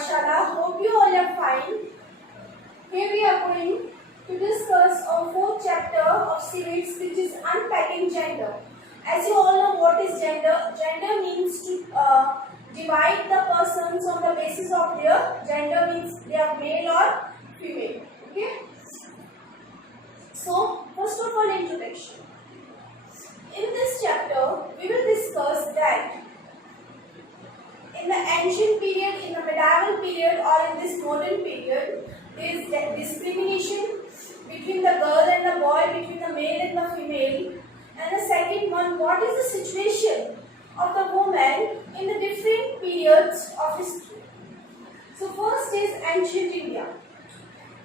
Pashala. Hope you all are fine. Here we are going to discuss our fourth chapter of series, which is unpacking gender. As you all know, what is gender? Gender means to divide the persons on the basis of their gender, means they are male or female. Okay. So first of all, introduction. In this chapter, we will discuss that in the ancient period, in the medieval period, or in this modern period, there is discrimination between the girl and the boy, between the male and the female. And the second one, what is the situation of the woman in the different periods of history. So first is ancient India.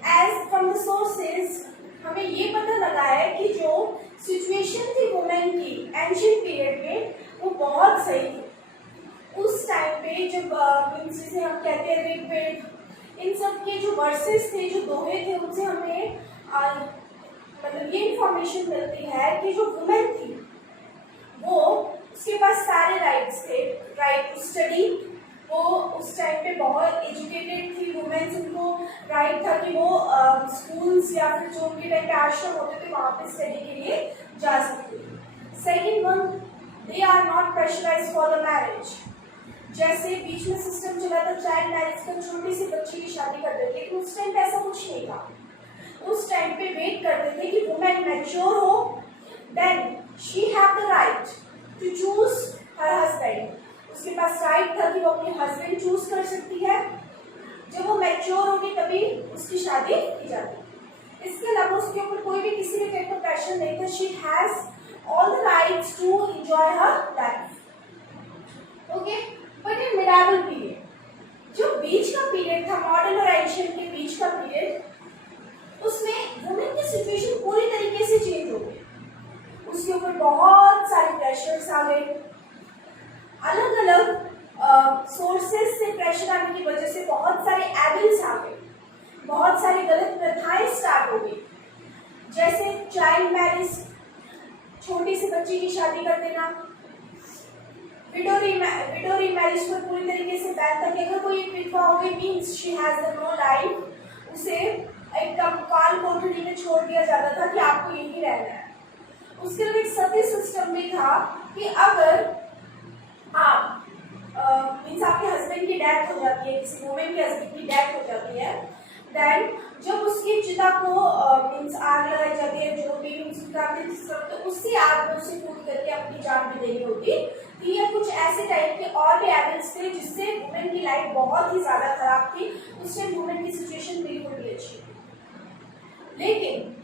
As from the sources, हमें ये पता लगा है कि जो situation थी women की ancient period में वो बहुत सही थी. उस टाइम पे जब जिसे हम कहते हैं ऋग्वेद, इन सब के जो वर्सेस थे, जो दोहे थे, उनसे हमें मतलब ये इंफॉर्मेशन मिलती है कि जो वुमेन थी वो उसके पास सारे राइट्स थे. राइट टू स्टडी, वो उस टाइम पे बहुत एजुकेटेड थी वुमेन्स. उनको राइट था कि वो स्कूल्स या फिर जो उनके टाइम पे आश्रम होते थे वहाँ पे स्टडी के लिए जा सकते. Second one, they are not pressurised for the marriage. जैसे बीच में सिस्टम चला था चाइल्ड मैरिज का, छोटी सी बच्ची की शादी कर देते, लेकिन उस टाइम पे ऐसा कुछ नहीं था. उस टाइम पे वेट करते थे कि वुमेन मैच्योर हो, then she have the right to choose her husband. उसके पास राइट था कि वो अपने हस्बैंड चूज कर सकती है. जब वो मैच्योर होगी तभी उसकी शादी की जाती. इसके अलावा उसके ऊपर कोई भी किसी भी टाइप का प्रेशर नहीं था. She has all the rights to enjoy her life. Okay. But in medieval period, जो बीच का पीरियड था, मॉडर्न और एंशिएंट के बीच का पीरियड, उसमें वुमेन की सिचुएशन पूरी तरीके से चेंज हो गई. उसके ऊपर बहुत सारे प्रेशर्स आ गए. अलग अलग सोर्सेस से प्रेशर आने की वजह से बहुत सारे एविल्स आ गए, बहुत सारी गलत प्रथाएं स्टार्ट हो गई. जैसे चाइल्ड मैरिज, छोटी सी बच्ची की शादी कर देना. विडो रीमैरिज पर पूरी तरीके से बैन था कि अगर कोई विधवा हो गई means she has the no life, उसे एकदम काल कोठरी में छोड़ दिया जाता था कि आपको यही रहना है. उसके लिए एक सती सिस्टम भी था कि अगर आप मीन्स आपके हस्बैंड की डेथ हो जाती है, किसी वुमेन के हस्बैंड की डेथ हो जाती है, देन जब उसकी चिता को मीन्स आग लगाई जाती है, जो भी तो उसी आग में उसे कूद करके अपनी जान भी देनी होती थी. ये कुछ ऐसे टाइप के और भी एविडेंस थे जिससे वुमेन की लाइफ बहुत ही ज्यादा खराब थी. उस टाइम वुमेन की सिचुएशन बिल्कुल भी अच्छी. लेकिन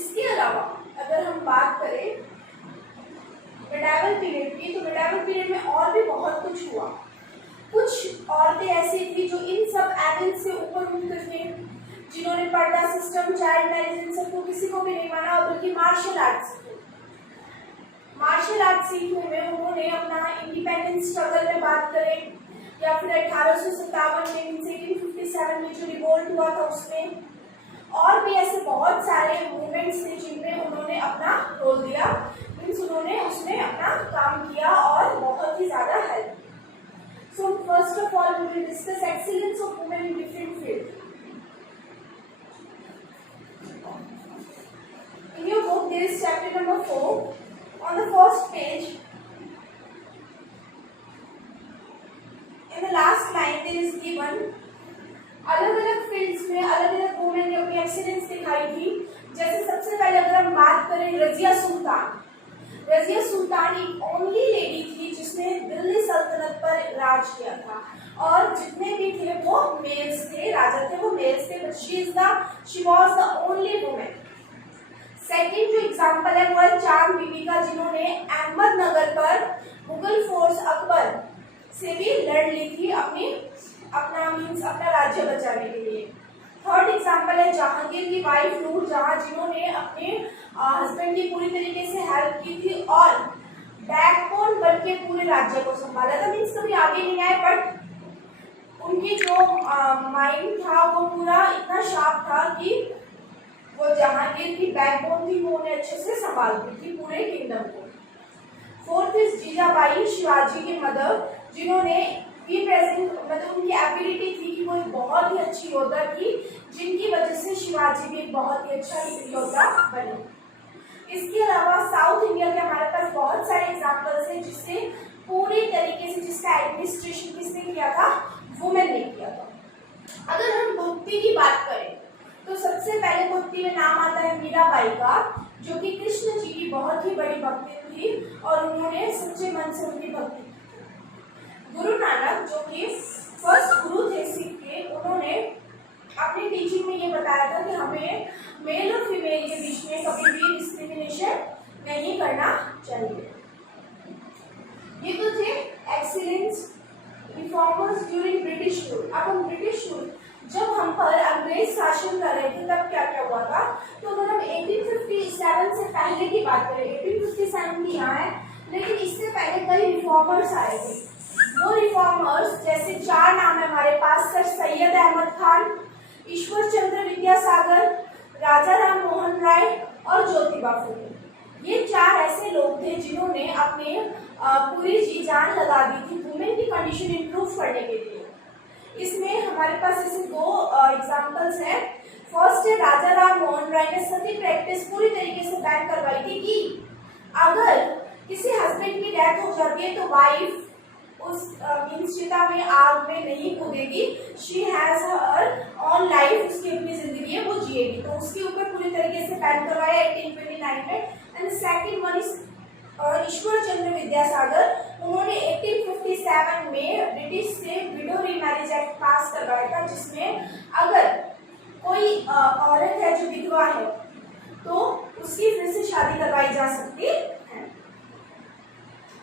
इसके अलावा अगर हम बात करें मिडावल पीरियड की, तो मिडावल पीरियड में और भी बहुत कुछ हुआ. कुछ औरतें ऐसी थी जो इन सब एविडेंस से ऊपर उठकर थे, जिन्होंने पर्दा सिस्टम, चाइल्ड मैरिज, इन सबको किसी को भी नहीं माना, बल्कि मार्शल आर्ट सीखे. मार्शल आर्ट सीखने में उन्होंने अपना इंडिपेंडेंस स्ट्रगल में बात करें या फिर 1857 में 1857 में जो रिवोल्ट हुआ था उसमें, और भी ऐसे बहुत सारे मूवमेंट्स थे जिनमें उन्होंने अपना रोल दिया. मीन्स उन्होंने उसमें अपना काम किया और बहुत ही ज्यादा help. So first of all, we will discuss excellence of women in different fields. In your book, there is chapter number 4. On the first page, in the last line, there is given अलग अलग fields में अलग अलग women ने अपनी excellence दिखाई थी. जैसे सबसे पहले अगर हम बात करें रजिया सुल्तान. रजिया सुल्तान एक ओनली लेडी थी जिसने दिल्ली सल्तनत पर राज किया था, और जितने भी थे वो मेल्स थे, राजा थे वो मेल्स थे, but she was the only women. Second जो एग्जांपल है वो है चांद बीबी का, जिन्होंने अहमदनगर पर मुगल फोर्स अकबर से भी लड़ ली थी अपना राज्य बचाने के लिए. थर्ड एग्जांपल है जहांगीर की वाइफ नूरजहां, जिन्होंने अपने हस्बैंड की पूरी तरीके से हेल्प की थी और बैकबोन बन के पूरे राज्य को संभाला था. मीन्स कभी आगे नहीं आए, बट उनकी जो माइंड था वो पूरा इतना शार्प था कि वो जहांगीर की बैकबोन थी, वो उन्हें अच्छे से संभालती थी पूरे किंगडम को. फोर्थ इज जीजाबाई, शिवाजी की मदर, जिन्होंने बी प्रेजेंट, मतलब उनकी एबिलिटी थी कि वो एक बहुत ही अच्छी योद्धा थी, जिनकी वजह से शिवाजी भी एक बहुत ही अच्छा योद्धा बने। इसके अलावा साउथ इंडिया के हमारे पास बहुत सारे एग्जाम्पल्स हैं जिससे पूरी तरीके से जिसका एडमिनिस्ट्रेशन किसने किया था, वुमेन ने किया था। अगर हम भक्ति की बात करें तो सबसे पहले भक्ति में नाम आता है मीराबाई का, जो कि कृष्ण जी की बहुत ही बड़ी भक्ति थी और उन्होंने सच्चे मन से उनकी भक्ति की। गुरु नानक जो कि फर्स्ट गुरु थे सिख के, उन्होंने अपनी टीचिंग में ये बताया था कि हमें मेल और फीमेल के बीच में कभी भी डिस्क्रिमिनेशन नहीं करना चाहिए। ये तो थे excellence reformers during British rule. अब हम ब्रिटिश रूल, जब हम पर अंग्रेज शासन कर रहे थे तब क्या क्या हुआ था, तो अगर हम 1857 से पहले की बात करें, 1857 की यहाँ है, लेकिन इससे पहले कई रिफॉर्मर्स आए थे। वो रिफॉर्मर्स जैसे चार नाम है हमारे पास, सर सैयद अहमद खान, ईश्वर चंद्र विद्यासागर, राजा राम मोहन राय और ज्योतिबा फुले। ये चार ऐसे लोग थे जिन्होंने अपने पूरी जी जान लगा दी थी वुमेन की कंडीशन इंप्रूव करने के लिए। इसमें हमारे पास ऐसे दो एग्जांपल्स हैं। फर्स्ट है राजा राम मोहन राय ने सती प्रैक्टिस पूरी तरीके से बैन करवाई थी कि अगर किसी हस्बैंड की डेथ हो जाती है तो वाइफ उस चिता में आग में नहीं कूदेगी, she has her own life, उसकी अपनी जिंदगी है वो जिएगी, तो उसके ऊपर पूरी तरीके से बैन करवाया 1829 में। And second one is Ishwar Chandra Vidyasagar, उन्होंने 1857 में ब्रिटिश से विडो रीमैरिज एक्ट पास करवाया था, जिसमें अगर कोई औरत है जो विधवा है तो उसकी फिर से शादी करवाई जा सकती है।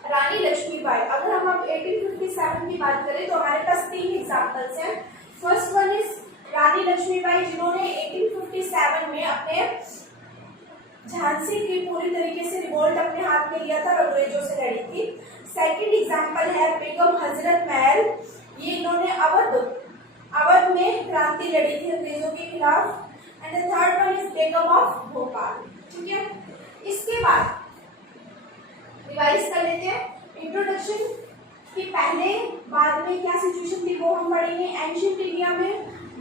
रानी लक्ष्मीबाई, अगर हम अब 1857 की बात करें तो हमारे पास तीन एग्जाम्पल्स हैं। फर्स्ट वन इज रानी लक्ष्मीबाई, जिन्होंने 1857 में अपने झांसी की पूरी तरीके से रिवोल्ट अपने हाथ में लिया था और अंग्रेजों से लड़ी थी। सेकंड एग्जांपल है बेगम हजरत महल, ये इन्होंने अवध में क्रांति लड़ी थी अंग्रेजों के खिलाफ। And the third one is Begum of Bhopal. ठीक है, इसके बाद रिवाइज कर लेते हैं इंट्रोडक्शन कि पहले बाद में क्या सिचुएशन थी वो हम पढ़ेंगे। एंशिएंट इंडिया में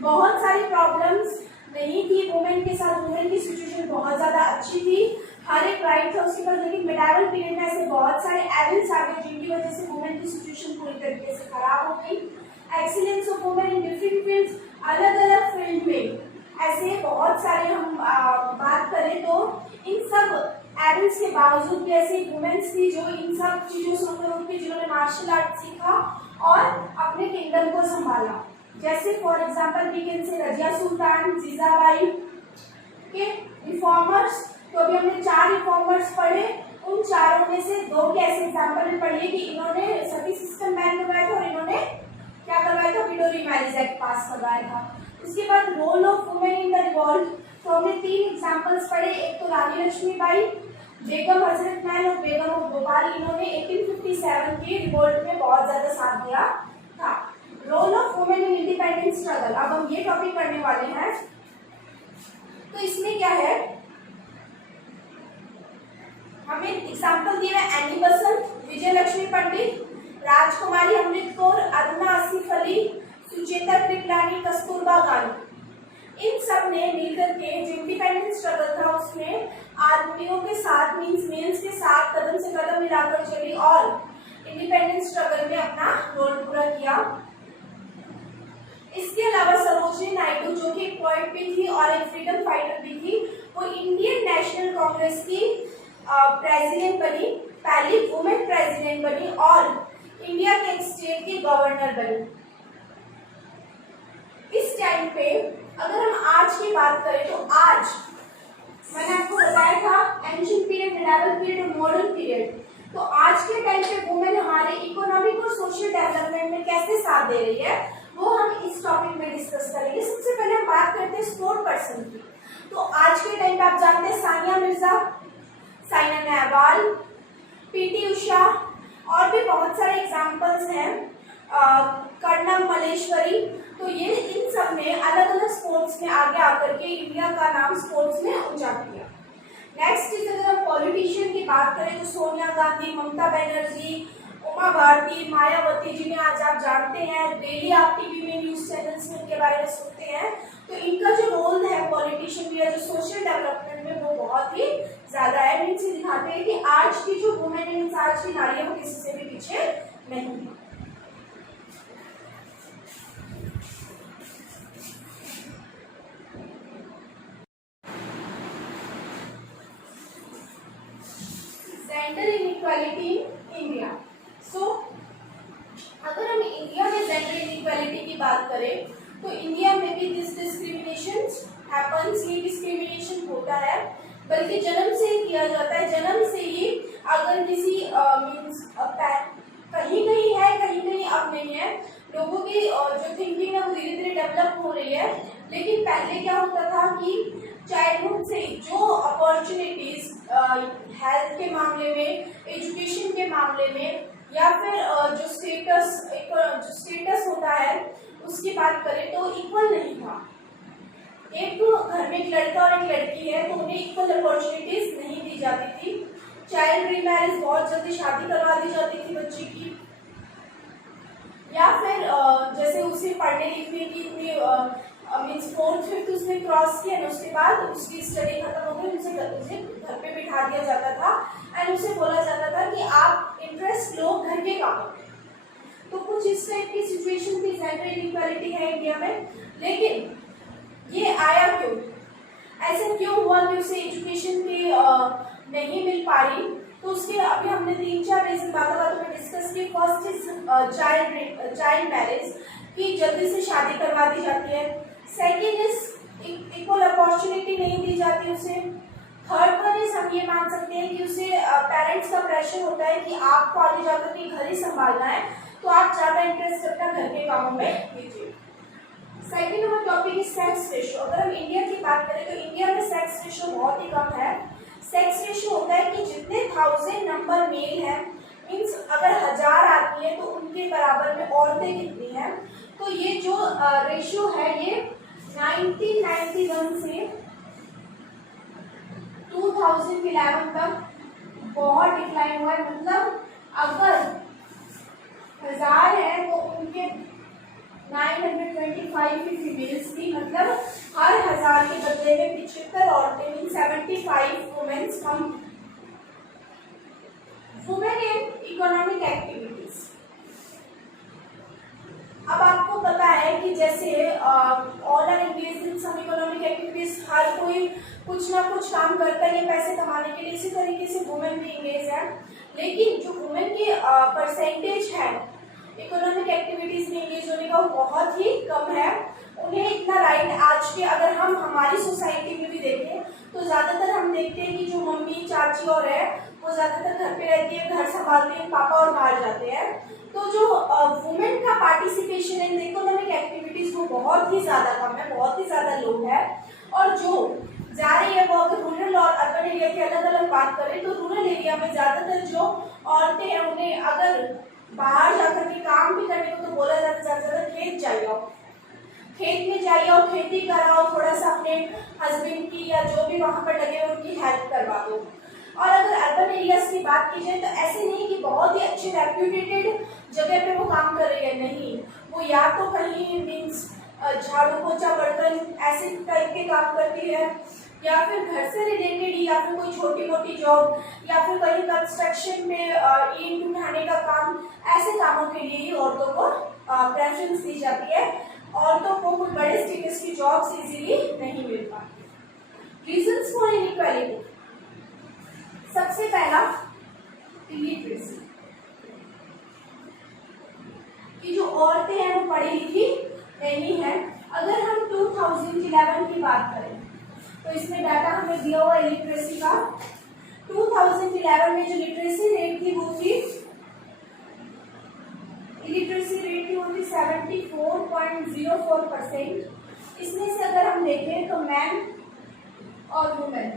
बहुत सारी प्रॉब्लम्स नहीं थी वुमेन के साथ, वुमेन की सिचुएशन बहुत ज़्यादा अच्छी थी, हर एक राइट था उसके बाद। लेकिन मिडावल पीरियड में ऐसे बहुत सारे एवेंट्स आ गए जिनकी वजह से वुमेन की सिचुएशन पूरी तरीके से खराब हो गई। Excellence of women in different fields, अलग अलग फील्ड में ऐसे बहुत सारे हम बात करें तो इन सब एवेंट्स के बावजूद भी ऐसी वुमेन्स थी जो इन सब चीज़ों से उन्होंने थी, जिन्होंने मार्शल आर्ट सीखा और अपने किंगडम को संभाला। जैसे for example we can say Razia Sultan, Jijabai के रिफॉर्मर्स। तो अभी हमने चार रिफॉर्मर्स पढ़े, उन चारों में से दो के ऐसे एग्जाम्पल में पढ़िए कि इन्होंने सती सिस्टम बैन करवाया था और इन्होंने क्या करवाया था, विडो रीमैरिज एक्ट पास करवाया था। उसके बाद role of women in the revolt, तो हमने तीन एग्जाम्पल्स पढ़े, एक तो रानी लक्ष्मीबाई, बेगम हजरत महल और बेगम ऑफ भोपाल। इन्होंने 1857 के रिवॉल्ट में बहुत ज्यादा साथ दिया था। Role of women in independence struggle, अब हम ये टॉपिक पढ़ने वाले हैं। तो इसमें क्या है, हमें एग्जाम्पल दिया है एनी बसंत, विजय लक्ष्मी पंडित, राजकुमारी अमृत कौर, अरुणा आसिफ अली, सुचेता कृपलानी, कस्तूरबा गांधी। इन सब ने मिलकर के जो इंडिपेंडेंस स्ट्रगल था उसमें आदमियों के साथ मींस मेल्स के साथ कदम से कदम मिलाकर चली और इंडिपेंडेंस स्ट्रगल में अपना रोल पूरा किया। इसके अलावा सरोजिनी नायडू जो कि एक पोएट भी थी और एक फ्रीडम फाइटर भी थी, वो इंडियन नेशनल कांग्रेस की प्रेसिडेंट बनी, पहली वुमेन प्रेसिडेंट बनी और इंडिया के एक स्टेट की गवर्नर बनी। इस टाइम पे अगर हम आज की बात करें तो आज मैंने आपको बताया था एंशिएंट पीरियड, मिडावल पीरियड और मॉडर्न पीरियड। तो आज के टाइम पे वुमेन हमारे इकोनॉमिक और सोशल डेवलपमेंट में कैसे साथ दे रही है वो हम इस टॉपिक में डिस्कस करेंगे। सबसे पहले हम बात करते हैं स्पोर्ट पर्सन की। तो आज के टाइम पे आप जानते हैं सानिया मिर्जा, साइना नेहवाल, पीटी उषा और भी बहुत सारे एग्जाम्पल्स हैं, कर्णम मलेश्वरी। तो ये इन सब ने अलग अलग स्पोर्ट्स में आगे आकर के इंडिया का नाम स्पोर्ट्स में ऊंचा किया। नेक्स्ट इज अगर हम पॉलिटिशियन की बात करें तो सोनिया गांधी, ममता बनर्जी, उमा भारती, मायावती, जिन्हें आज आप जानते हैं, डेली आप टीवी में न्यूज चैनल्स में उनके बारे में सुनते हैं, तो इनका जो रोल है पॉलिटिशियन या जो सोशल डेवलपमेंट में वो बहुत ही ज्यादा है। मीन्स ये दिखाते हैं कि आज की जो वुमेन है, मीन्स आज की नारियां वो किसी से भी पीछे नहीं है। Gender inequality in India. So अगर हम इंडिया में जेंडर इनइक्वालिटी की बात करें तो इंडिया में भी दिस डिस्क्रिमिनेशन हैपन्स, ये डिस्क्रिमिनेशन होता है, बल्कि जन्म से ही किया जाता है। जन्म से ही अगर किसी मीन्स कहीं कहीं है, कहीं कहीं अब नहीं है, लोगों की जो थिंकिंग है वो धीरे धीरे डेवलप हो रही है। लेकिन पहले क्या होता था कि चाइल्डहुड से जो अपॉर्चुनिटीज हेल्थ के मामले में, एजुकेशन के मामले में, या फिर जो स्टेटस होता है उसकी बात करें तो इक्वल नहीं था। एक घर में एक लड़का और एक लड़की है तो उन्हें इक्वल अपॉर्चुनिटीज नहीं दी जाती थी। चाइल्ड रीमैरिज, बहुत जल्दी शादी करवा दी जाती थी बच्चे की, या फिर जैसे उसे पढ़ने लिखने की मीन्स 4th 5th उसने क्रॉस किया, उसके बाद उसकी स्टडी खत्म हो गई, उसे घर पे बिठा दिया जाता था एंड उसे बोला जाता था कि आप इंटरेस्ट लो घर के कामों में। तो कुछ इस टाइप की सिचुएशन थी, जेंडर इनइक्वालिटी है इंडिया में। लेकिन ये आया क्यों, ऐसा क्यों हुआ कि उसे एजुकेशन की नहीं मिल पा रही? तो उसके अभी हमने 3-4 रीजन बातों में डिस्कस किए। फर्स्ट इज चाइल्ड मैरिज, कि जल्दी से शादी करवा दी जाती है। सेकेंड इज इक्वल अपॉर्चुनिटी नहीं दी जाती उसे। थर्ड वन इज हम ये मान सकते हैं कि उसे पेरेंट्स का प्रेशर होता है कि आपको आगे जाकर के घर ही संभालना है, तो आप ज़्यादा इंटरेस्ट अपना घर के कामों में दीजिए। Second number topic is sex ratio. अगर हम इंडिया की बात करें तो इंडिया में सेक्स रेशियो बहुत ही कम है। सेक्स रेशियो होता है कि जितने 1000 नंबर मेल हैं, मीन्स अगर 1000 आदमी है तो उनके बराबर में औरतें कितनी हैं। तो ये जो रेशियो है ये 1991 से 2011 तक बहुत डिक्लाइन हुआ है। मतलब अगर 1000 है तो उनके 925 की फीमेल्स थी, मतलब हर 1000 के बदले में 75 औरतें, मीन 75 वुमेन्स कम। Women in economic activities. अब आपको पता है कि जैसे all are engaged in some economic activities, हर कोई कुछ ना कुछ काम करता है पैसे कमाने के लिए, इसी तरीके से वुमेन भी एंगेज है। लेकिन जो वुमेन की परसेंटेज है इकोनॉमिक एक्टिविटीज में एंगेज होने का, वो बहुत ही कम है। उन्हें इतना राइट आज के, अगर हम हमारी सोसाइटी में भी देखें तो ज़्यादातर हम देखते हैं कि जो मम्मी चाची और है वो ज़्यादातर घर पे रहती है, घर संभालती है, पापा और बाहर जाते हैं। तो जो वुमेन का पार्टिसिपेशन इन इकोनॉमिक एक्टिविटीज वो बहुत ही ज़्यादा कम है, बहुत ही ज़्यादा लो है। और जो जा रही है वो, अगर रूरल और अर्बन एरिया की अलग अलग बात करें तो रूरल एरिया में ज़्यादातर जो औरतें हैं उन्हें अगर बाहर जाकर के काम भी करने को तो बोला जाता है ज़्यादा खेत जाइए, खेत में जाइए और खेती कराओ, थोड़ा सा अपने हस्बैंड की या जो भी वहाँ पर लगे उनकी हेल्प करवा दो। और अगर अर्बन एरियाज की बात की जाए तो ऐसे नहीं कि बहुत ही अच्छे रेप्यूटेटेड जगह पे वो काम कर रही है, नहीं, वो या तो कहीं मीन्स झाड़ू पोछा बर्तन ऐसे टाइप के काम करती है, या फिर घर से रिलेटेड, या फिर कोई छोटी मोटी जॉब, या फिर कहीं कंस्ट्रक्शन में ईंट उठाने का काम, ऐसे कामों के लिए ही औरतों को प्रेफरेंस दी जाती है। औरतों को कोई बड़े स्टेटस की जॉब्स इजीली नहीं मिल पाती। रीजंस फॉर इनइक्वालिटी, सबसे पहला इलिटरेसी, कि जो औरतें हैं वो पढ़ी लिखी नहीं है। अगर हम 2011 की बात करें तो इसमें डाटा हमें दिया हुआ इलिटरेसी का। 2011 में जो लिटरेसी रेट थी वो थी, इलिटरेसी रेट की होती 74.04%। इसमें से अगर हम देखें तो मैन और वुमेन,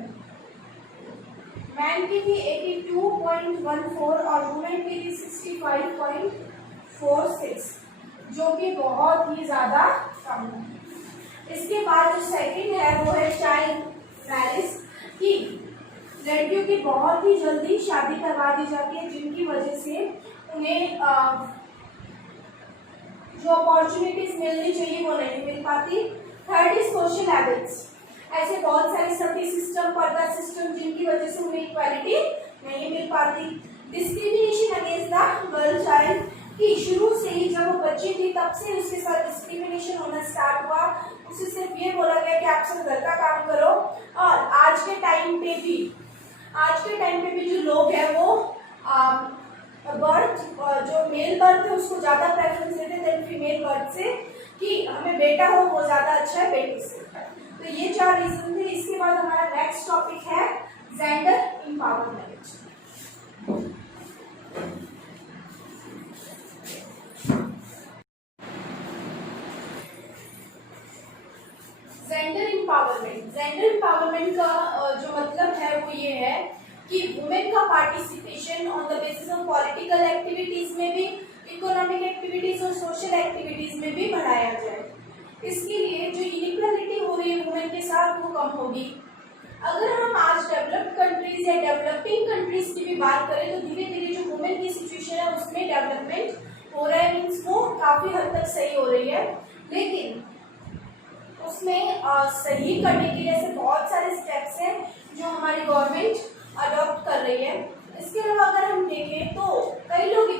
मैन की थी 82.14 और वुमेन की थी 65.46, जो कि बहुत ही ज़्यादा कम है। इसके बाद जो सेकंड है वो है चाइल्ड मैरिज, की लड़कियों की बहुत ही जल्दी शादी करवा दी जाती है, जिनकी वजह से उन्हें जो अपॉर्चुनिटीज मिलनी चाहिए वो नहीं मिल पाती। थर्ड इज सोशल हैबिट्स, ऐसे बहुत सारे सभी सिस्टम, पर्दा सिस्टम, जिनकी वजह से उन्हें इक्वालिटी नहीं मिल पाती। Discrimination against the girl child, कि शुरू से ही जब वो बच्ची थी तब से उसके साथ डिस्क्रिमिनेशन होना स्टार्ट हुआ। उसे सिर्फ ये बोला गया कि आप सब घर का काम करो। और आज के टाइम पे भी जो लोग हैं वो बर्थ, जो मेल बर्थ है उसको ज़्यादा प्रेफरेंस देते हैं फीमेल बर्थ से, कि हमें बेटा हो वो ज़्यादा अच्छा है बेटी से। तो ये 4 रीजन थे। इसके बाद हमारा नेक्स्ट टॉपिक है जेंडर एम्पावरमेंट। जेंडर एम्पावरमेंट का जो मतलब है वो ये है कि वुमेन का participation on the basis of political activities में भी, इकोनॉमिक एक्टिविटीज और सोशल एक्टिविटीज में भी बढ़ाया जाए। इसके लिए जो इनइक्वालिटी हो रही है वुमेन के साथ वो कम होगी। अगर हम आज डेवलप्ड कंट्रीज या डेवलपिंग कंट्रीज की भी बात करें तो धीरे धीरे जो वुमेन की सिचुएशन है उसमें डेवलपमेंट हो रहा है, मीन्स वो काफ़ी हद तक सही हो रही है। लेकिन उसमें सही करने के लिए ऐसे बहुत सारे स्टेप्स हैं जो हमारी गवर्नमेंट अडॉप्ट कर रही है। इसके अलावा अगर हम देखें तो कई लोग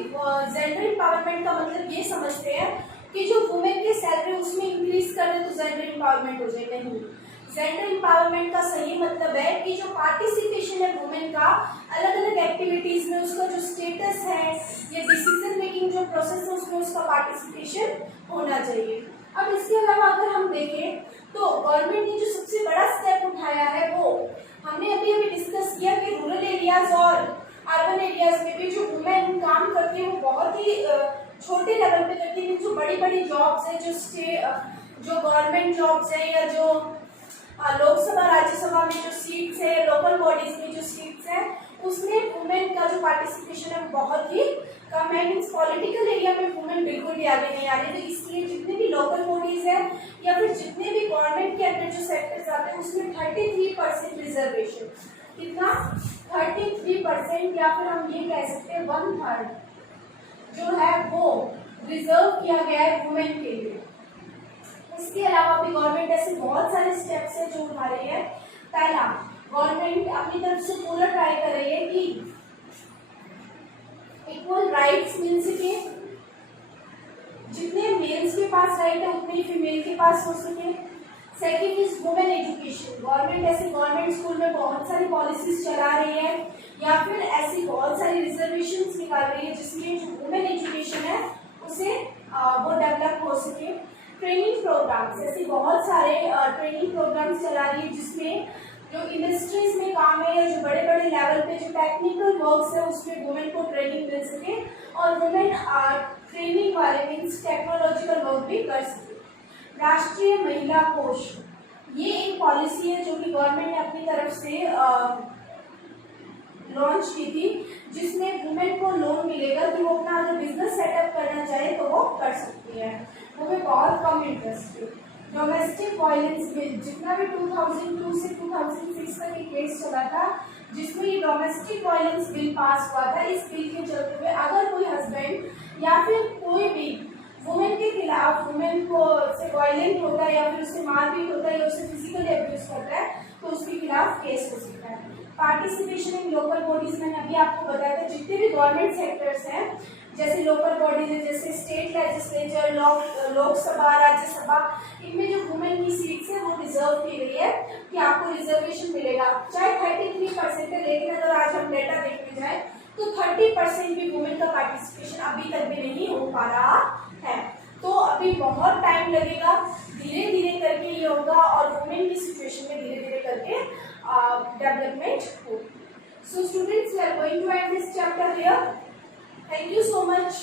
जेंडर एम्पावरमेंट का मतलब ये समझते हैं कि जो वुमेन की सैलरी उसमें इंक्रीज कर दे तो जेंडर एम्पावरमेंट हो जाए। नहीं, जेंडर एम्पावरमेंट का सही मतलब है कि जो पार्टिसिपेशन है वुमेन का अलग अलग एक्टिविटीज में, उसका जो स्टेटस है या डिसीजन मेकिंग जो प्रोसेस है उसमें उसका पार्टिसिपेशन होना चाहिए। अब इसके अलावा अगर हम देखें तो गवर्नमेंट ने जो सबसे बड़ा स्टेप उठाया है वो हमने अभी डिस्कस किया कि रूरल एरियाज और अर्बन एरियाज में भी जो वुमेन काम करती है वो बहुत ही छोटे लेवल पे करती है। जो बड़ी बड़ी जॉब्स है, जो गवर्नमेंट जॉब्स है या जो लोकसभा राज्यसभा में जो सीट्स है, लोकल बॉडीज में जो सीट्स है, उसमें वुमेन का जो पार्टिसिपेशन है वो बहुत ही कम है। मीन्स पॉलिटिकल एरिया में वुमेन बिल्कुल भी आगे नहीं आ रही। तो इसलिए जितने भी लोकल बॉडीज है या फिर जितने भी गवर्नमेंट के अंदर जो सेक्टर्स आते हैं उसमें 33% रिजर्वेशन, कितना 33%, या फिर हम ये कह सकते हैं 1/3 जो है वो रिजर्व किया गया है वुमेन के लिए। इसके अलावा भी गवर्नमेंट ऐसे बहुत सारे स्टेप्स है जो उठा रही है। पहला, गवर्नमेंट अपनी तरफ से पूरा ट्राई कर रही है कि इक्वल राइट्स मिल सके, जितने मेल्स के पास राइट है उतने ही फीमेल के पास हो सके। Second is women education, government ऐसे गवर्नमेंट स्कूल में बहुत सारी पॉलिसीज चला रही है या फिर ऐसी बहुत सारी रिजर्वेशंस निकाल रही है जिसमें जो वुमेन एजुकेशन है उसे वो डेवलप हो सके। ट्रेनिंग प्रोग्राम्स, ऐसे बहुत सारे ट्रेनिंग प्रोग्राम्स चला रही है जिसमें जो इंडस्ट्रीज में काम है या जो बड़े बड़े लेवल पे जो टेक्निकल वर्क्स है उसमें वुमेन को ट्रेनिंग मिल सके और वुमेन ट्रेनिंग वाले मीन्स टेक्नोलॉजिकल वर्क भी कर सके। राष्ट्रीय महिला कोष, ये एक पॉलिसी है जो कि गवर्नमेंट ने अपनी तरफ से लॉन्च की थी, जिसमें वुमेन को लोन मिलेगा कि वो अपना अगर बिजनेस सेटअप करना चाहे तो वो कर सकती है, वो भी बहुत कम इंटरेस्ट पे। डोमेस्टिक वायलेंस बिल, जितना भी 2002 से 2006 तक एक केस चला था जिसमें ये डोमेस्टिक वायलेंस बिल पास हुआ था। इस बिल के चलते हुए अगर कोई हस्बैंड या फिर कोई भी वुमेन के खिलाफ, वुमेन को से वायलेंट होता है या फिर उससे मारपीट होता है या उसे फिजिकली अब्यूज करता है तो उसके खिलाफ केस हो सकता है। पार्टिसिपेशन इन लोकल बॉडीज, मैंने अभी आपको बताया था जितने भी गवर्नमेंट सेक्टर्स हैं जैसे लोकल बॉडीज है, जैसे स्टेट लेजिस्लेचर, लोकसभा, राज्यसभा, इनमें जो वुमेन की सीट्स है वो रिजर्व की गई है कि आपको रिजर्वेशन मिलेगा। चाहे 33% है, लेकिन अगर आज हम डेटा देखने जाए तो 30% भी वुमेन का पार्टिसिपेशन अभी तक भी नहीं हो पा रहा है। तो अभी बहुत टाइम लगेगा, धीरे धीरे करके ये होगा और वुमेन की सिचुएशन में धीरे धीरे करके डेवलपमेंट होगी। So students, we are going to end this chapter here. Thank you so much.